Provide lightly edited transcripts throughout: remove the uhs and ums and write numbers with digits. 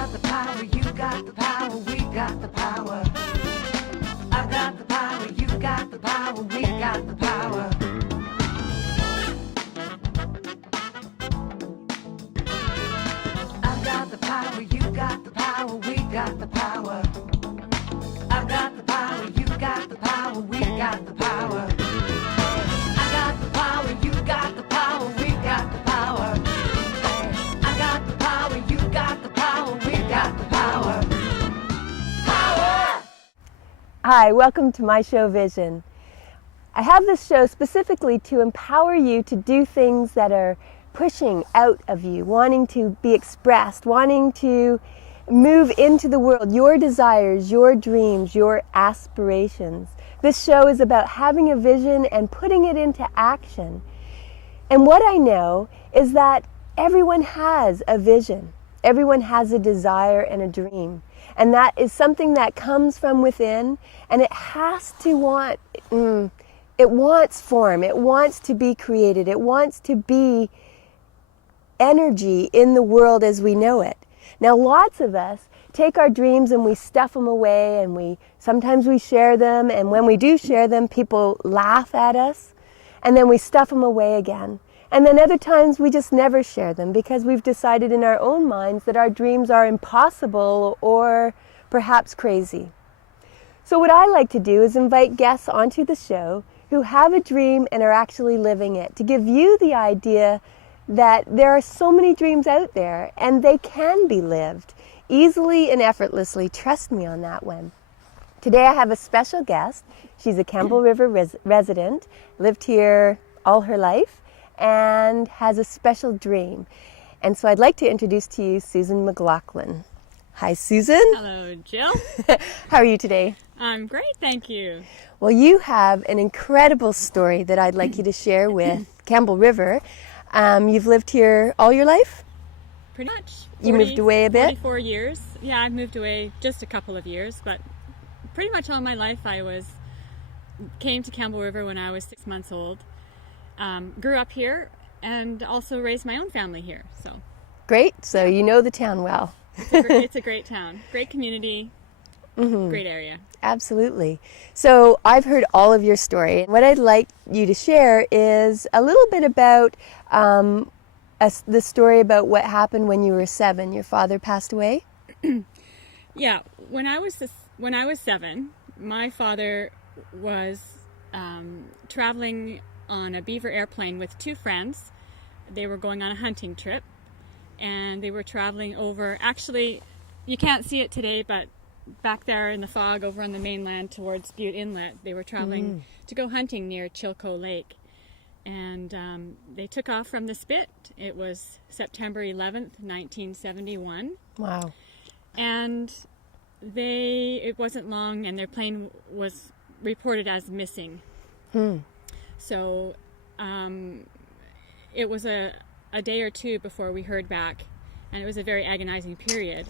got the power, you got the power, we got the power. I've got the power, you got the power, we got the power. I've got the power, you got the power, we got the power. I've got the power, you got the power, we got the power. I got the power, you got the power, we got the power. I got the power, you got the power, we got the power. Power! Hi, welcome to my show Vision. I have this show specifically to empower you to do things that are pushing out of you, wanting to be expressed, wanting to move into the world, your desires, your dreams, your aspirations. This show is about having a vision and putting it into action. And what I know is that everyone has a vision. Everyone has a desire and a dream. And that is something that comes from within, and it has to want, it wants form, it wants to be created, it wants to be energy in the world as we know it. Now, lots of us take our dreams and we stuff them away, and sometimes we share them, and when we do share them, people laugh at us, and then we stuff them away again. And then other times we just never share them because we've decided in our own minds that our dreams are impossible or perhaps crazy. So what I like to do is invite guests onto the show who have a dream and are actually living it, to give you the idea that there are so many dreams out there and they can be lived easily and effortlessly. Trust me on that one. Today I have a special guest. She's a Campbell River resident, lived here all her life, and has a special dream. And so I'd like to introduce to you Susan McLaughlin. Hi, Susan. Hello, Jill. How are you today? I'm great, thank you. Well, you have an incredible story that I'd like you to share with Campbell River. You've lived here all your life? Pretty much. You moved away a bit? 44 years. Yeah, I've moved away just a couple of years, but pretty much all my life came to Campbell River when I was 6 months old. Grew up here and also raised my own family here. So great. So you know the town well. It's a great town, great community, great area. Absolutely. So I've heard all of your story. What I'd like you to share is a little bit about the story about what happened when you were 7. Your father passed away? Yeah, when I was 7, my father was traveling on a beaver airplane with 2 friends. They were going on a hunting trip, and they were traveling over, actually you can't see it today, but back there in the fog over on the mainland towards Butte Inlet, they were traveling to go hunting near Chilco Lake. And they took off from the Spit. It was September 11th, 1971. Wow. And it wasn't long, and their plane was reported as missing. So it was a day or two before we heard back, and it was a very agonizing period.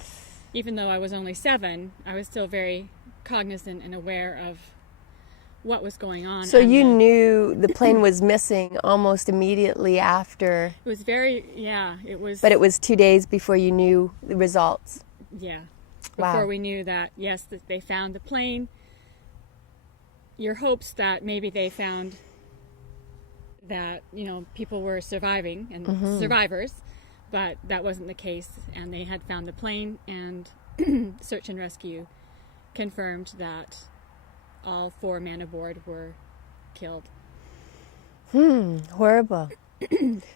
Even though I was only 7, I was still very cognizant and aware of what was going on. So you knew the plane was missing almost immediately after. It was it was. But it was 2 days before you knew the results. Yeah. Wow. Before we knew that, yes, that they found the plane. Your hopes that maybe they found that, people were surviving and survivors, but that wasn't the case, and they had found the plane, and search and rescue confirmed that all 4 men aboard were killed. Horrible.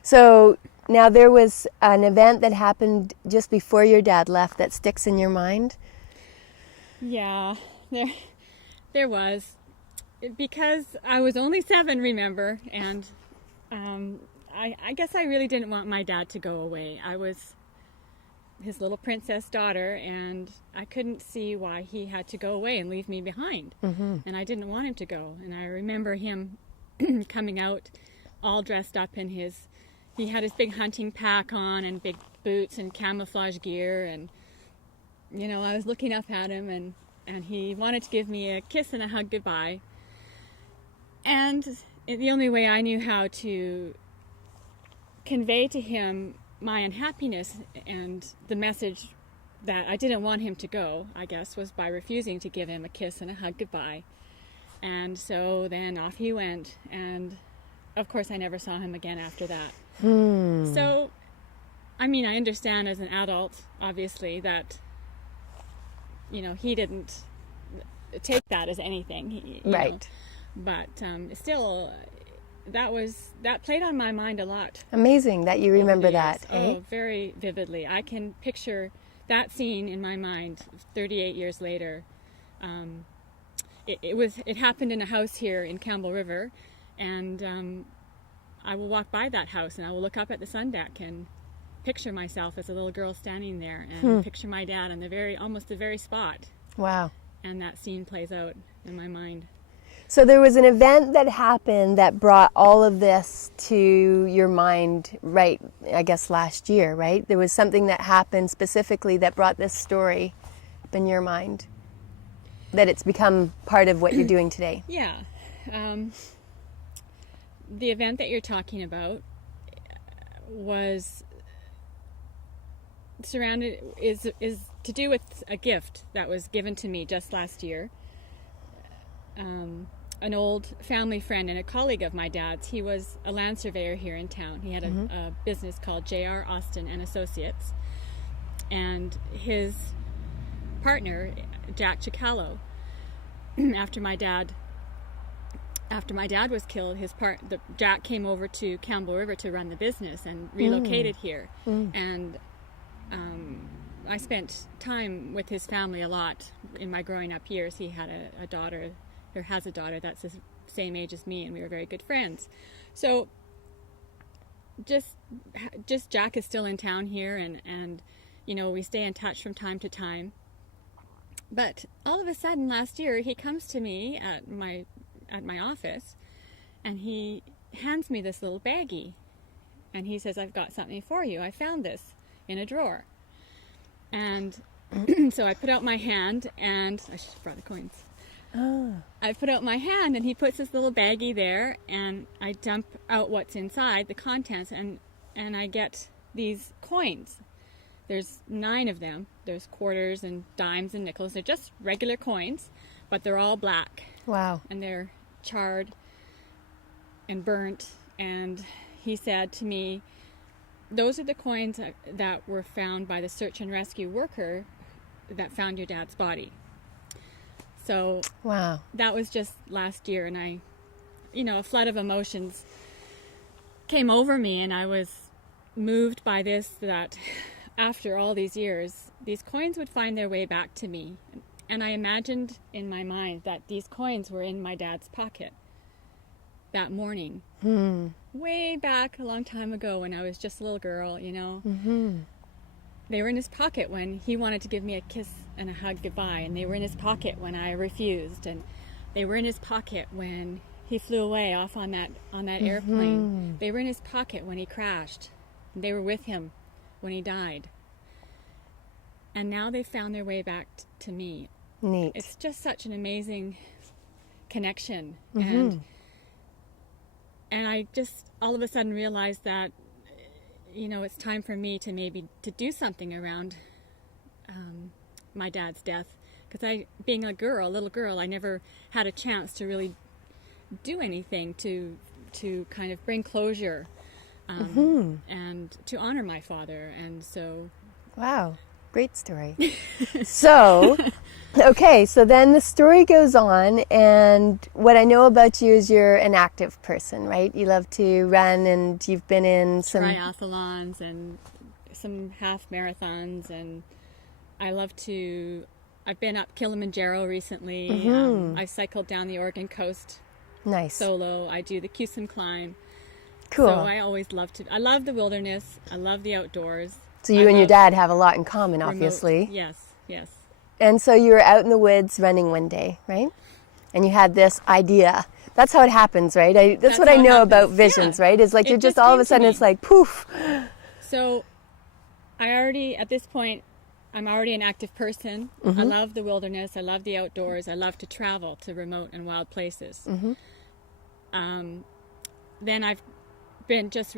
So now there was an event that happened just before your dad left that sticks in your mind? Yeah, there was. Because I was only 7, remember, and I guess I really didn't want my dad to go away. I was his little princess daughter, and I couldn't see why he had to go away and leave me behind. And I didn't want him to go. And I remember him coming out all dressed up in he had his big hunting pack on and big boots and camouflage gear, and I was looking up at him, and he wanted to give me a kiss and a hug goodbye. And the only way I knew how to convey to him my unhappiness and the message that I didn't want him to go, I guess, was by refusing to give him a kiss and a hug goodbye. And so then off he went, and of course I never saw him again after that. So, I mean, I understand as an adult, obviously, that, you know, he didn't take that as anything. You Right. know. But still, that played on my mind a lot. Amazing that you remember that. Eh? Oh, very vividly. I can picture that scene in my mind 38 years later. It happened in a house here in Campbell River, and I will walk by that house and I will look up at the sun deck and picture myself as a little girl standing there, and picture my dad on almost the very spot. Wow. And that scene plays out in my mind. So there was an event that happened that brought all of this to your mind, right, I guess last year, right? There was something that happened specifically that brought this story up in your mind, that it's become part of what you're doing today. Yeah. The event that you're talking about is to do with a gift that was given to me just last year. An old family friend and a colleague of my dad's, he was a land surveyor here in town. He had a business called J.R. Austin and Associates, and his partner, Jack Chicallo, after my dad was killed, Jack came over to Campbell River to run the business and relocated here. And I spent time with his family a lot in my growing up years. He had a daughter, or has a daughter that's the same age as me, and we were very good friends. So just Jack is still in town here, and you know, we stay in touch from time to time. But all of a sudden last year, he comes to me at my office, and he hands me this little baggie, and he says, "I've got something for you. I found this in a drawer." And so I put out my hand, and I should have brought the coins. I put out my hand, and he puts this little baggie there, and I dump out what's inside, the contents, and I get these coins. There's 9 of them. There's quarters and dimes and nickels. They're just regular coins, but they're all black. Wow. And they're charred and burnt. And he said to me, "Those are the coins that were found by the search and rescue worker that found your dad's body." So wow, that was just last year, and a flood of emotions came over me, and I was moved by this, that after all these years, these coins would find their way back to me. And I imagined in my mind that these coins were in my dad's pocket that morning, way back a long time ago when I was just a little girl, you know. They were in his pocket when he wanted to give me a kiss and a hug goodbye, and they were in his pocket when I refused, and they were in his pocket when he flew away off on that airplane. They were in his pocket when he crashed, and they were with him when he died. And now they found their way back to me. Neat. It's just such an amazing connection. And I just all of a sudden realized that, you know, it's time for me to maybe to do something around my dad's death. Because being a little girl, I never had a chance to really do anything to kind of bring closure and to honor my father. And so... Wow, great story. So, okay, so then the story goes on, and what I know about you is you're an active person, right? You love to run, and you've been in some... triathlons and some half marathons, and I've been up Kilimanjaro recently. I cycled down the Oregon coast. Nice. Solo. I do the Cusum climb. Cool. So I always I love the wilderness. I love the outdoors. So you and your dad have a lot in common, remote. obviously. Yes. And so you were out in the woods running one day, right? And you had this idea. That's how it happens, right? That's what I know about visions, right? It's like you're just all of a sudden, it's like poof. So at this point, I'm already an active person. I love the wilderness. I love the outdoors. I love to travel to remote and wild places. Then I've been just